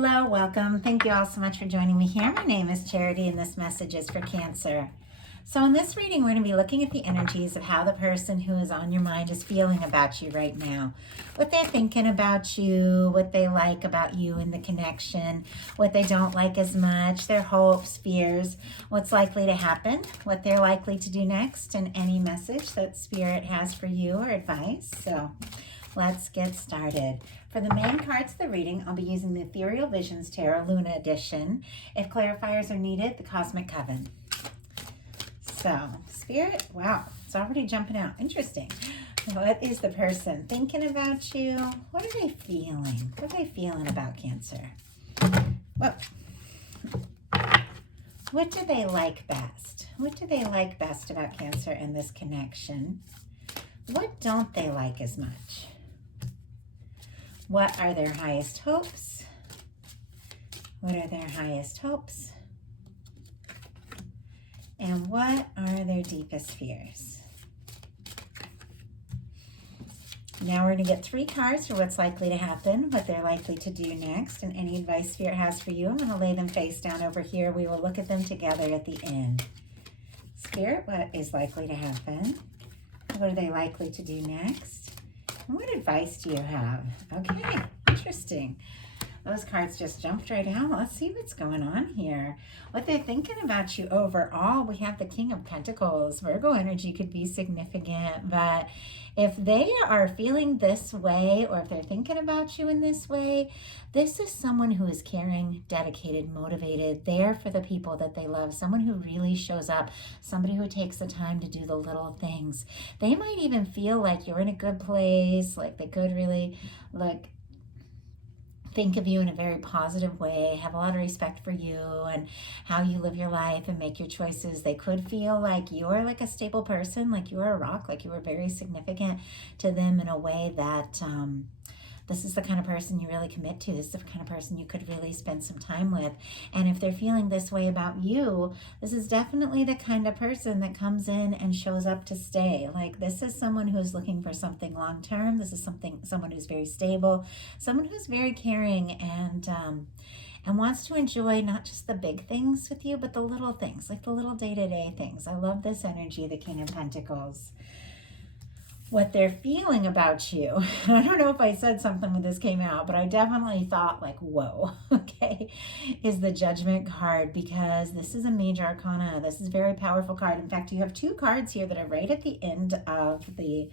Hello, welcome. Thank you all so much for joining me here. My name is Charity and this message is for Cancer. So in this reading, we're going to be looking at the energies of how the person who is on your mind is feeling about you right now. What they're thinking about you, what they like about you in the connection, what they don't like as much, their hopes, fears, what's likely to happen, what they're likely to do next, and any message that Spirit has for you or advice. So let's get started. For the main cards of the reading, I'll be using the Ethereal Visions Tarot Luna Edition. If clarifiers are needed, the Cosmic Coven. So, Spirit, wow, it's already jumping out. Interesting. What is the person thinking about you? What are they feeling? What are they feeling about Cancer? What do they like best? What do they like best about Cancer in this connection? What don't they like as much? What are their highest hopes? What are their highest hopes? And what are their deepest fears? Now we're going to get 3 cards for what's likely to happen, what they're likely to do next, and any advice Spirit has for you. I'm going to lay them face down over here. We will look at them together at the end. Spirit, what is likely to happen? What are they likely to do next? And what advice do you have? Okay, interesting. Those cards just jumped right out. Let's see what's going on here. What they're thinking about you overall. We have the King of Pentacles. Virgo energy could be significant, but if they are feeling this way, or if they're thinking about you in this way, this is someone who is caring, dedicated, motivated, there for the people that they love, someone who really shows up, somebody who takes the time to do the little things. They might even feel like you're in a good place, like they could really think of you in a very positive way, have a lot of respect for you and how you live your life and make your choices. They could feel like you're like a stable person, like you're a rock, like you were very significant to them in a way that this is the kind of person you really commit to. This is the kind of person you could really spend some time with. And if they're feeling this way about you, this is definitely the kind of person that comes in and shows up to stay. Like, this is someone who's looking for something long-term. This is someone who's very stable, someone who's very caring and wants to enjoy not just the big things with you, but the little things, like the little day-to-day things. I love this energy, the King of Pentacles. What they're feeling about you. I don't know if I said something when this came out, but I definitely thought like, whoa, okay, is the Judgment card, because this is a major arcana. This is a very powerful card. In fact, you have 2 cards here that are right at the end of the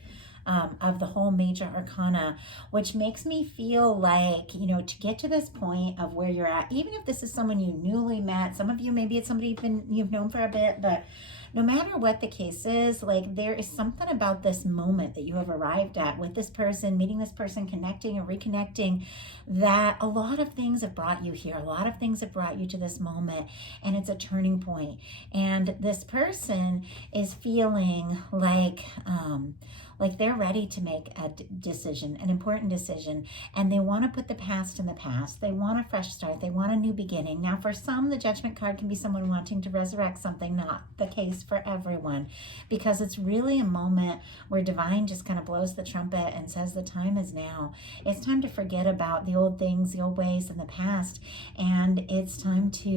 whole major arcana, which makes me feel like, you know, to get to this point of where you're at, even if this is someone you newly met, some of you, maybe it's somebody you've known for a bit, but no matter what the case is, like, there is something about this moment that you have arrived at with this person, meeting this person, connecting or reconnecting, that a lot of things have brought you here. A lot of things have brought you to this moment, and it's a turning point. And this person is feeling like they're ready to make a decision, an important decision, and they want to put the past in the past. They want a fresh start. They want a new beginning. Now, for some, the Judgment card can be someone wanting to resurrect something, not the case for everyone, because it's really a moment where Divine just kind of blows the trumpet and says the time is now. It's time to forget about the old things, the old ways in the past, and it's time to,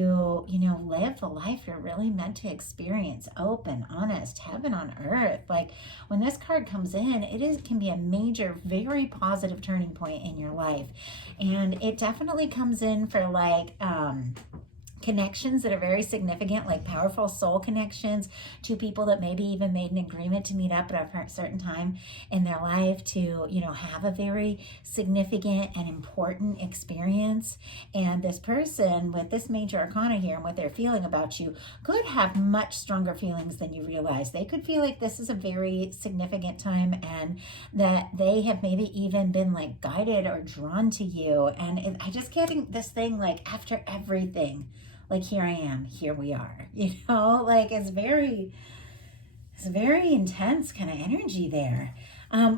you know, live the life you're really meant to experience. Open, honest, heaven on earth. Like, when this card comes in, can be a major, very positive turning point in your life. And it definitely comes in for like connections that are very significant, like powerful soul connections, to people that maybe even made an agreement to meet up at a certain time in their life to, you know, have a very significant and important experience. And this person with this major arcana here and what they're feeling about you could have much stronger feelings than you realize. They could feel like this is a very significant time and that they have maybe even been like guided or drawn to you. And I just getting this thing like, after everything, like, here I am, here we are, you know, like it's very intense kind of energy there.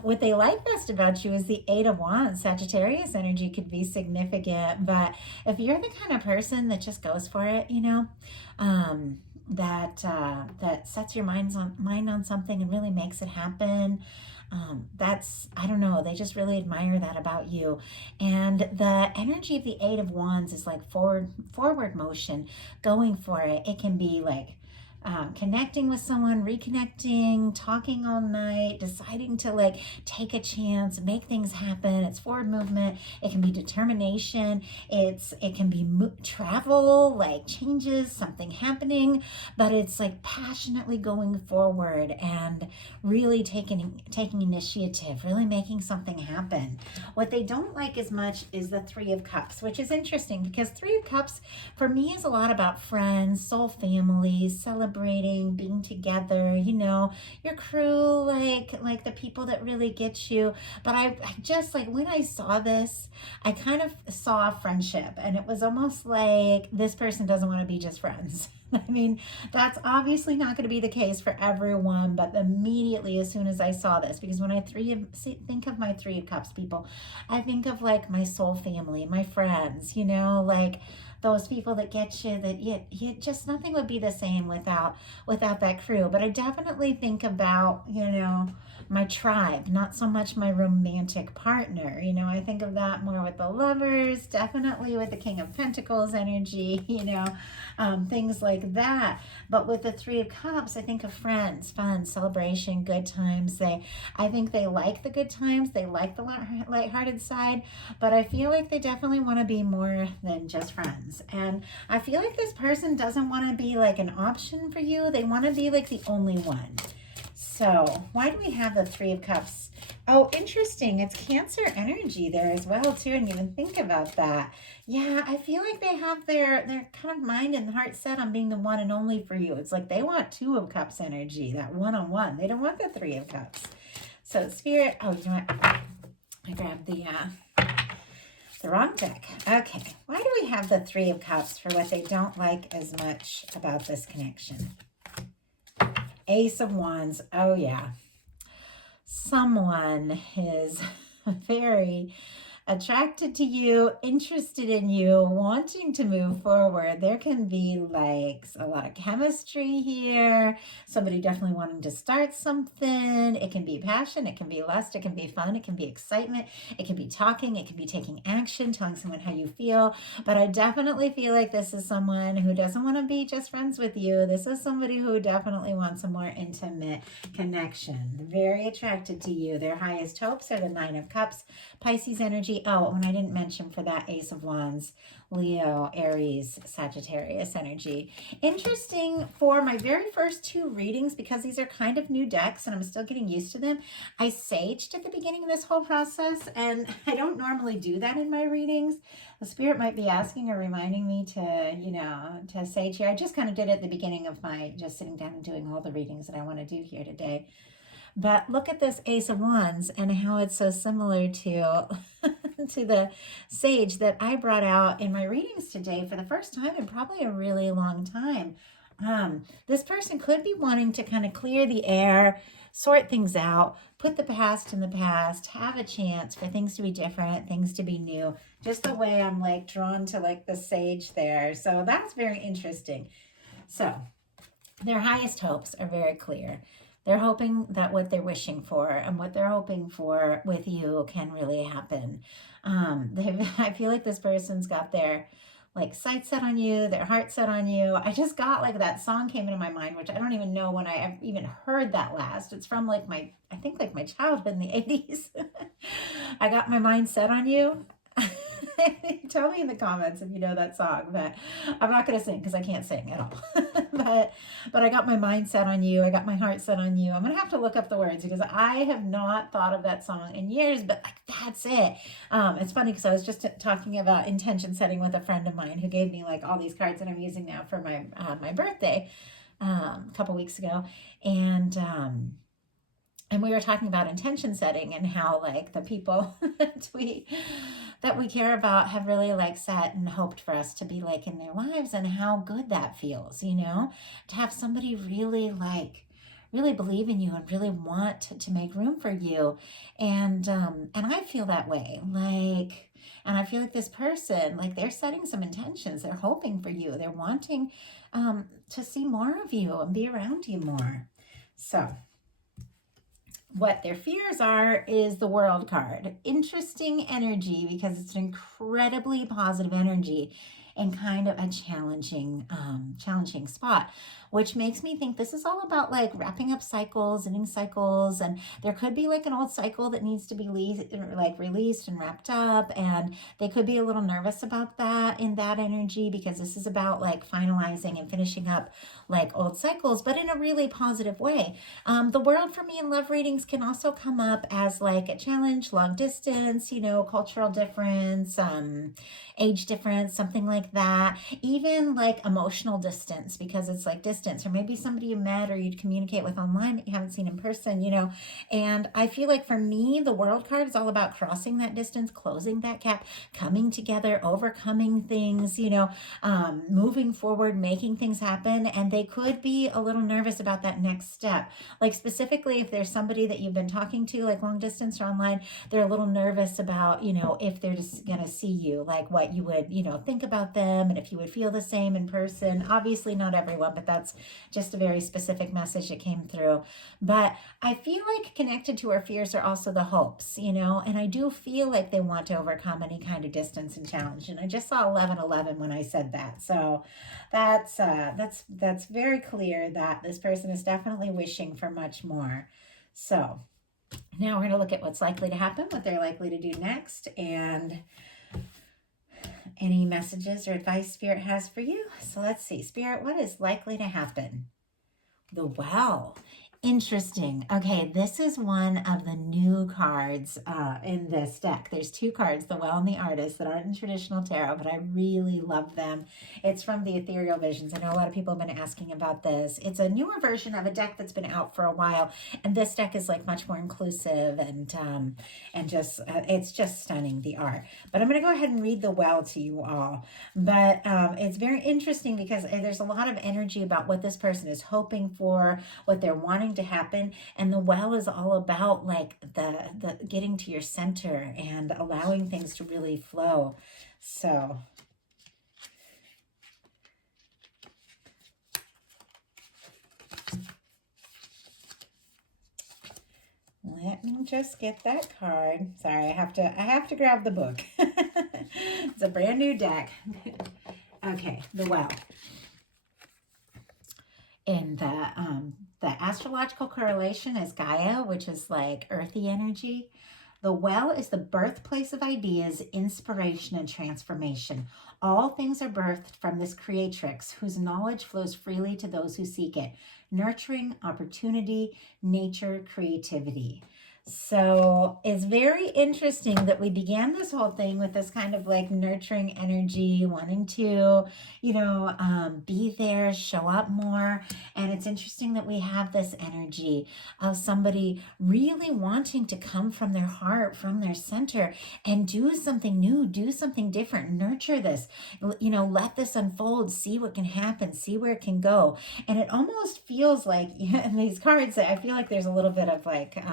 What they like best about you is the 8 of Wands. Sagittarius energy could be significant, but if you're the kind of person that just goes for it, you know, that sets your mind on something and really makes it happen, That's, I don't know, they just really admire that about you. And the energy of the Eight of Wands is like forward motion, going for it. It can be like connecting with someone, reconnecting, talking all night, deciding to like take a chance, make things happen. It's forward movement. It can be determination. It can be travel, like changes, something happening, but it's like passionately going forward and really taking initiative, really making something happen. What they don't like as much is the Three of Cups, which is interesting because Three of Cups for me is a lot about friends, soul families, celebrating, being together, you know, your crew, like the people that really get you. But I just like when I saw this, I kind of saw a friendship, and it was almost like this person doesn't want to be just friends. I mean, that's obviously not going to be the case for everyone, but immediately as soon as I saw this, because when I think of my Three of Cups people, I think of like my soul family, my friends, you know, like those people that get you, that you just nothing would be the same without that crew. But I definitely think about, you know, my tribe, not so much my romantic partner. You know, I think of that more with the Lovers, definitely with the King of Pentacles energy, you know, things like that. But with the Three of Cups, I think of friends, fun, celebration, good times. I think they like the good times. They like the lighthearted side, but I feel like they definitely want to be more than just friends. And I feel like this person doesn't want to be like an option for you. They want to be like the only one. So why do we have the Three of Cups? Oh, interesting. It's Cancer energy there as well, too. And even think about that. Yeah, I feel like they have their kind of mind and heart set on being the one and only for you. It's like they want Two of Cups energy, that one-on-one. They don't want the Three of Cups. So Spirit, oh, you know what? I grabbed the wrong deck. Okay, why do we have the Three of Cups for what they don't like as much about this connection? Ace of Wands. Oh, yeah. Someone is very attracted to you, interested in you, wanting to move forward. There can be like a lot of chemistry here. Somebody definitely wanting to start something. It can be passion, it can be lust, it can be fun, it can be excitement, it can be talking, it can be taking action, telling someone how you feel. But I definitely feel like this is someone who doesn't want to be just friends with you. This is somebody who definitely wants a more intimate connection. Very attracted to you. Their highest hopes are the Nine of Cups, Pisces energy. Oh, and I didn't mention for that Ace of Wands, Leo, Aries, Sagittarius energy. Interesting for my very first two readings, because these are kind of new decks and I'm still getting used to them. I saged at the beginning of this whole process, and I don't normally do that in my readings. The Spirit might be asking or reminding me to, you know, to sage here. I just kind of did it at the beginning of my just sitting down and doing all the readings that I want to do here today. But look at this Ace of Wands and how it's so similar to to the Sage that I brought out in my readings today for the first time in probably a really long time. This person could be wanting to kind of clear the air, sort things out, put the past in the past, have a chance for things to be different, things to be new, just the way I'm like drawn to like the Sage there. So that's very interesting. So their highest hopes are very clear. They're hoping that what they're wishing for and what they're hoping for with you can really happen. I feel like this person's got their like sight set on you, their heart set on you. I just got like that song came into my mind, which I don't even know when I even heard that last. It's from like I think like my childhood in the 80s. I got my mind set on you. Tell me in the comments if you know that song, but I'm not going to sing because I can't sing at all. but I got my mind set on you. I got my heart set on you. I'm going to have to look up the words because I have not thought of that song in years, but like, that's it. It's funny because I was just talking about intention setting with a friend of mine who gave me like all these cards that I'm using now for my my birthday a couple weeks ago. And we were talking about intention setting and how like the people that we care about have really like set and hoped for us to be like in their lives, and how good that feels, you know, to have somebody really believe in you and really want to make room for you. And I feel that way. And I feel like this person, like they're setting some intentions. They're hoping for you. They're wanting to see more of you and be around you more. So what their fears are is the World card. Interesting energy because it's an incredibly positive energy and kind of a challenging spot, which makes me think this is all about like wrapping up cycles, ending cycles, and there could be like an old cycle that needs to be released and wrapped up, and they could be a little nervous about that in that energy because this is about like finalizing and finishing up like old cycles, but in a really positive way. The World for me in love readings can also come up as like a challenge, long distance, cultural difference, age difference, something like that. Even like emotional distance, because it's like distance, or maybe somebody you met or you'd communicate with online that you haven't seen in person, And I feel like for me, the World card is all about crossing that distance, closing that gap, coming together, overcoming things, moving forward, making things happen. And they could be a little nervous about that next step. Like specifically, if there's somebody that you've been talking to, like long distance or online, they're a little nervous about, if they're just going to see you, like what you would, think about them and if you would feel the same in person. Obviously, not everyone, but that's just a very specific message that came through. But I feel like connected to our fears are also the hopes, and I do feel like they want to overcome any kind of distance and challenge. And I just saw 1111 when I said that. So that's very clear that this person is definitely wishing for much more. So now we're going to look at what's likely to happen, what they're likely to do next, and any messages or advice Spirit has for you. So let's see. Spirit, what is likely to happen? The Well. Interesting. Okay, this is one of the new cards in this deck. There's two cards, the Well and the Artist, that aren't in traditional tarot, but I really love them. It's from the Ethereal Visions. I know a lot of people have been asking about this. It's a newer version of a deck that's been out for a while, and this deck is like much more inclusive and just it's just stunning, the art. But I'm going to go ahead and read the Well to you all. But it's very interesting because there's a lot of energy about what this person is hoping for, what they're wanting to happen, and the Well is all about like the getting to your center and allowing things to really flow. So let me just get that card. Sorry, I have to grab the book. It's a brand new deck. Okay, the Well. And the astrological correlation is Gaia, which is like earthy energy. The Well is the birthplace of ideas, inspiration, and transformation. All things are birthed from this creatrix, whose knowledge flows freely to those who seek it. Nurturing, opportunity, nature, creativity. So it's very interesting that we began this whole thing with this kind of like nurturing energy, wanting to, be there, show up more. And it's interesting that we have this energy of somebody really wanting to come from their heart, from their center, and do something new, do something different, nurture this, let this unfold, see what can happen, see where it can go. And it almost feels like in these cards, I feel like there's a little bit of like,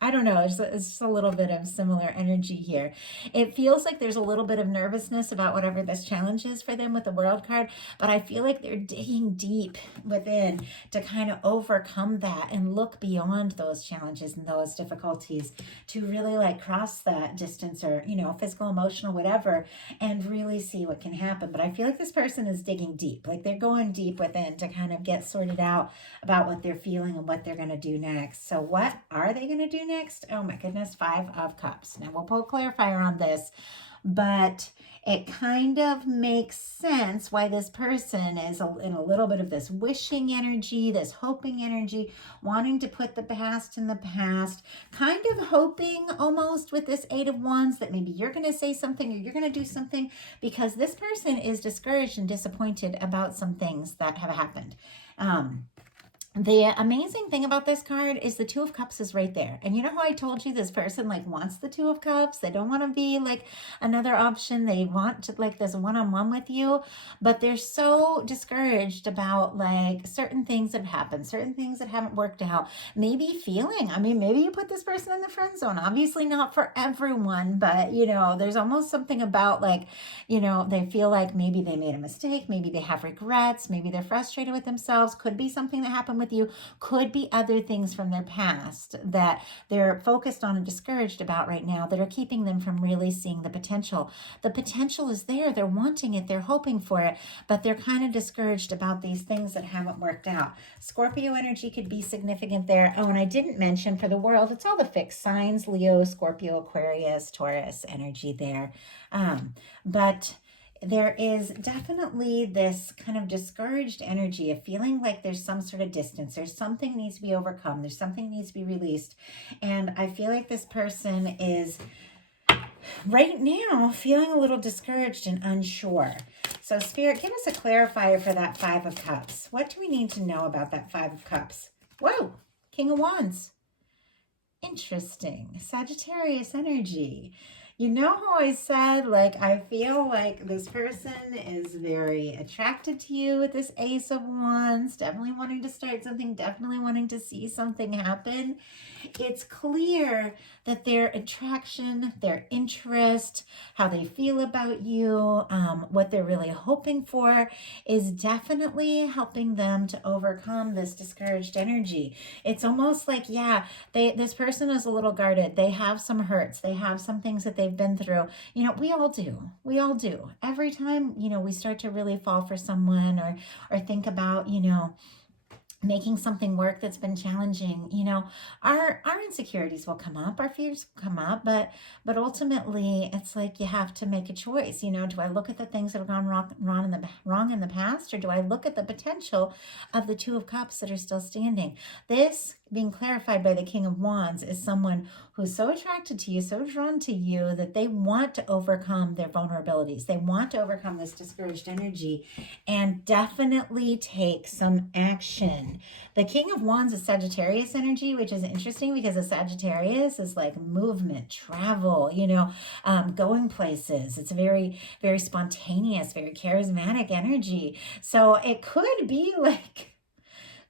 I don't know, it's just a little bit of similar energy here. It feels like there's a little bit of nervousness about whatever this challenge is for them with the World card, but I feel like they're digging deep within to kind of overcome that and look beyond those challenges and those difficulties to really like cross that distance or, physical, emotional, whatever, and really see what can happen. But I feel like this person is digging deep, like they're going deep within to kind of get sorted out about what they're feeling and what they're going to do next. So what are they going to do next? Oh my goodness, 5 of Cups. Now we'll pull a clarifier on this, but it kind of makes sense why this person is in a little bit of this wishing energy, this hoping energy, wanting to put the past in the past, kind of hoping almost with this 8 of Wands that maybe you're going to say something or you're going to do something, because this person is discouraged and disappointed about some things that have happened. The amazing thing about this card is the 2 of Cups is right there. And you know how I told you this person like wants the 2 of Cups? They don't want to be like another option. They want to like this one-on-one with you, but they're so discouraged about like certain things that have happened, certain things that haven't worked out. Maybe maybe you put this person in the friend zone. Obviously not for everyone, but there's almost something about like, they feel like maybe they made a mistake. Maybe they have regrets. Maybe they're frustrated with themselves. Could be something that happened with with you. Could be other things from their past that they're focused on and discouraged about right now that are keeping them from really seeing the potential. The potential is there. They're wanting it. They're hoping for it, but they're kind of discouraged about these things that haven't worked out. Scorpio energy could be significant there. Oh, and I didn't mention for the world, it's all the fixed signs, Leo, Scorpio, Aquarius, Taurus energy there. But there is definitely this kind of discouraged energy of feeling like there's some sort of distance. There's something needs to be overcome. There's something needs to be released. And I feel like this person is right now feeling a little discouraged and unsure. So Spirit, give us a clarifier for that Five of Cups. What do we need to know about that Five of Cups? Whoa, King of Wands. Interesting. Sagittarius energy. You know how I said, like, I feel like this person is very attracted to you with this Ace of Wands, definitely wanting to start something, definitely wanting to see something happen. It's clear that their attraction, their interest, how they feel about you, what they're really hoping for is definitely helping them to overcome this discouraged energy. It's almost like, yeah, this person is a little guarded. They have some hurts. They have some things that they've been through. You know, we all do. We all do. Every time, you know, we start to really fall for someone or think about, you know, making something work that's been challenging, you know, our insecurities will come up, our fears will come up, but ultimately it's like you have to make a choice. You know, do I look at the things that have gone wrong in the past, or do I look at the potential of the Two of Cups that are still standing? This being clarified by the King of Wands is someone who's so attracted to you, so drawn to you, that they want to overcome their vulnerabilities. They want to overcome this discouraged energy and definitely take some action. The King of Wands is Sagittarius energy, which is interesting because a Sagittarius is like movement, travel, you know, going places. It's a very, very spontaneous, very charismatic energy. So it could be like,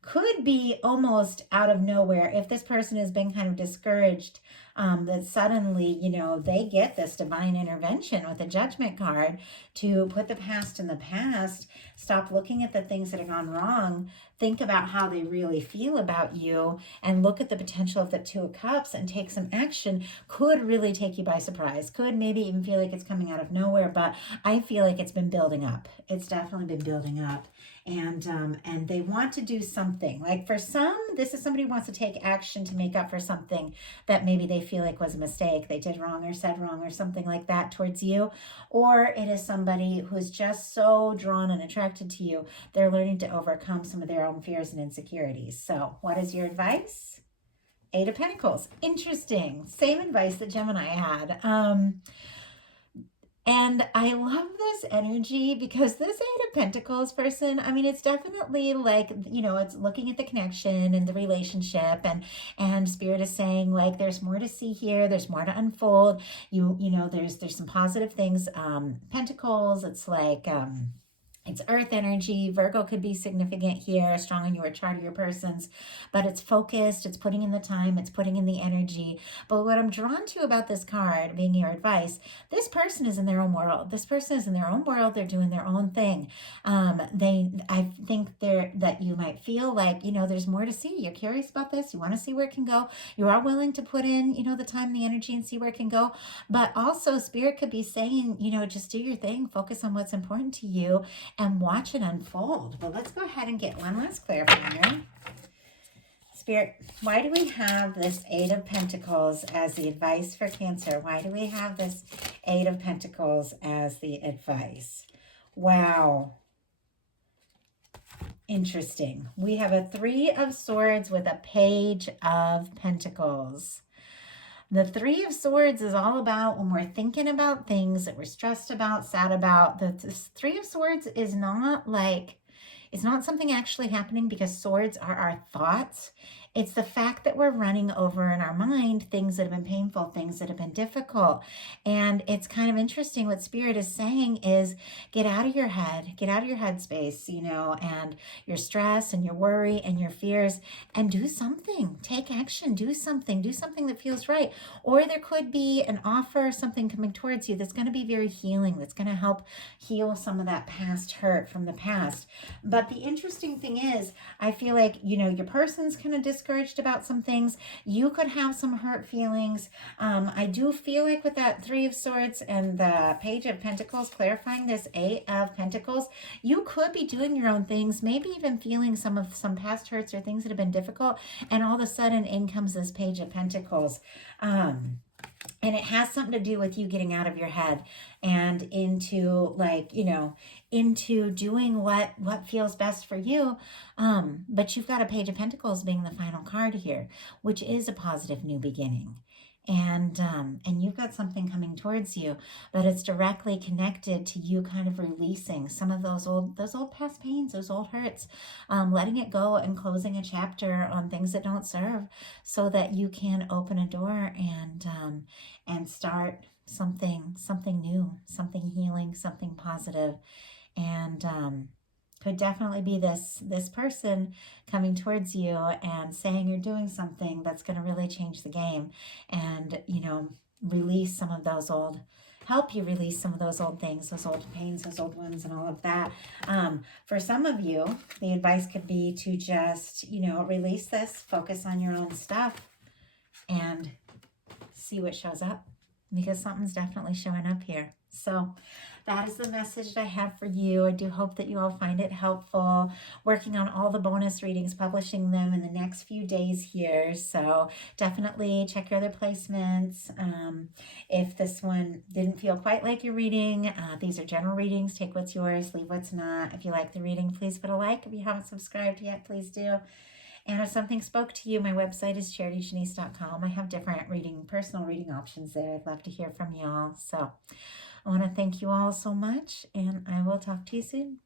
could be almost out of nowhere if this person has been kind of discouraged, that suddenly, you know, they get this divine intervention with the Judgment card to put the past in the past, stop looking at the things that have gone wrong, think about how they really feel about you, and look at the potential of the Two of Cups and take some action. Could really take you by surprise, could maybe even feel like it's coming out of nowhere, but I feel like it's been building up. It's definitely been building up. And they want to do something. Like for some, this is somebody who wants to take action to make up for something that maybe they feel like was a mistake. They did wrong or said wrong or something like that towards you. Or it is somebody who's just so drawn and attracted to you, they're learning to overcome some of their own fears and insecurities. So what is your advice? Eight of Pentacles. Interesting. Same advice that Gemini had. And I love this energy because this Eight of Pentacles person, I mean, it's definitely like, you know, it's looking at the connection and the relationship, and Spirit is saying like, there's more to see here. There's more to unfold. You know, there's some positive things. Pentacles, it's like, it's earth energy. Virgo could be significant here, strong in your chart of your persons, but it's focused, it's putting in the time, it's putting in the energy. But what I'm drawn to about this card being your advice, this person is in their own world. This person is in their own world. They're doing their own thing. I think that you might feel like, you know, there's more to see. You're curious about this. You want to see where it can go. You are willing to put in, you know, the time, the energy, and see where it can go. But also Spirit could be saying, you know, just do your thing, focus on what's important to you, and watch it unfold. But let's go ahead and get one last clarifier. Spirit, why do we have this Eight of Pentacles as the advice for Cancer? Why do we have this Eight of Pentacles as the advice? Wow. Interesting. We have a Three of Swords with a Page of Pentacles. The Three of Swords is all about when we're thinking about things that we're stressed about, sad about. The Three of Swords is not like, it's not something actually happening because swords are our thoughts. It's the fact that we're running over in our mind things that have been painful, things that have been difficult. And it's kind of interesting what Spirit is saying is get out of your head, get out of your headspace, and your stress and your worry and your fears, and do something. Take action, do something that feels right. Or there could be an offer, something coming towards you that's going to be very healing, that's going to help heal some of that past hurt from the past. But the interesting thing is, I feel like, your person's kind of discouraged about some things. You could have some hurt feelings. I do feel like with that Three of Swords and the Page of Pentacles, clarifying this Eight of Pentacles, you could be doing your own things, maybe even feeling some past hurts or things that have been difficult. And all of a sudden in comes this Page of Pentacles. And it has something to do with you getting out of your head and into into doing what feels best for you. But you've got a Page of Pentacles being the final card here, which is a positive new beginning. And you've got something coming towards you, but it's directly connected to you kind of releasing some of those old past pains, those old hurts, letting it go and closing a chapter on things that don't serve, so that you can open a door and start something new, something healing, something positive. And could definitely be this person coming towards you and saying you're doing something that's going to really change the game, and release some of those old, help you release some of those old things, those old pains, those old wounds, and all of that. For some of you, the advice could be to just release this, focus on your own stuff, and see what shows up, because something's definitely showing up here. So that is the message that I have for you. I do hope that you all find it helpful. Working on all the bonus readings, publishing them in the next few days here. So definitely check your other placements. If this one didn't feel quite like your reading, these are general readings. Take what's yours, leave what's not. If you like the reading, please put a like. If you haven't subscribed yet, please do. And if something spoke to you, my website is charityshanice.com. I have different personal reading options there. I'd love to hear from y'all. So I want to thank you all so much, and I will talk to you soon.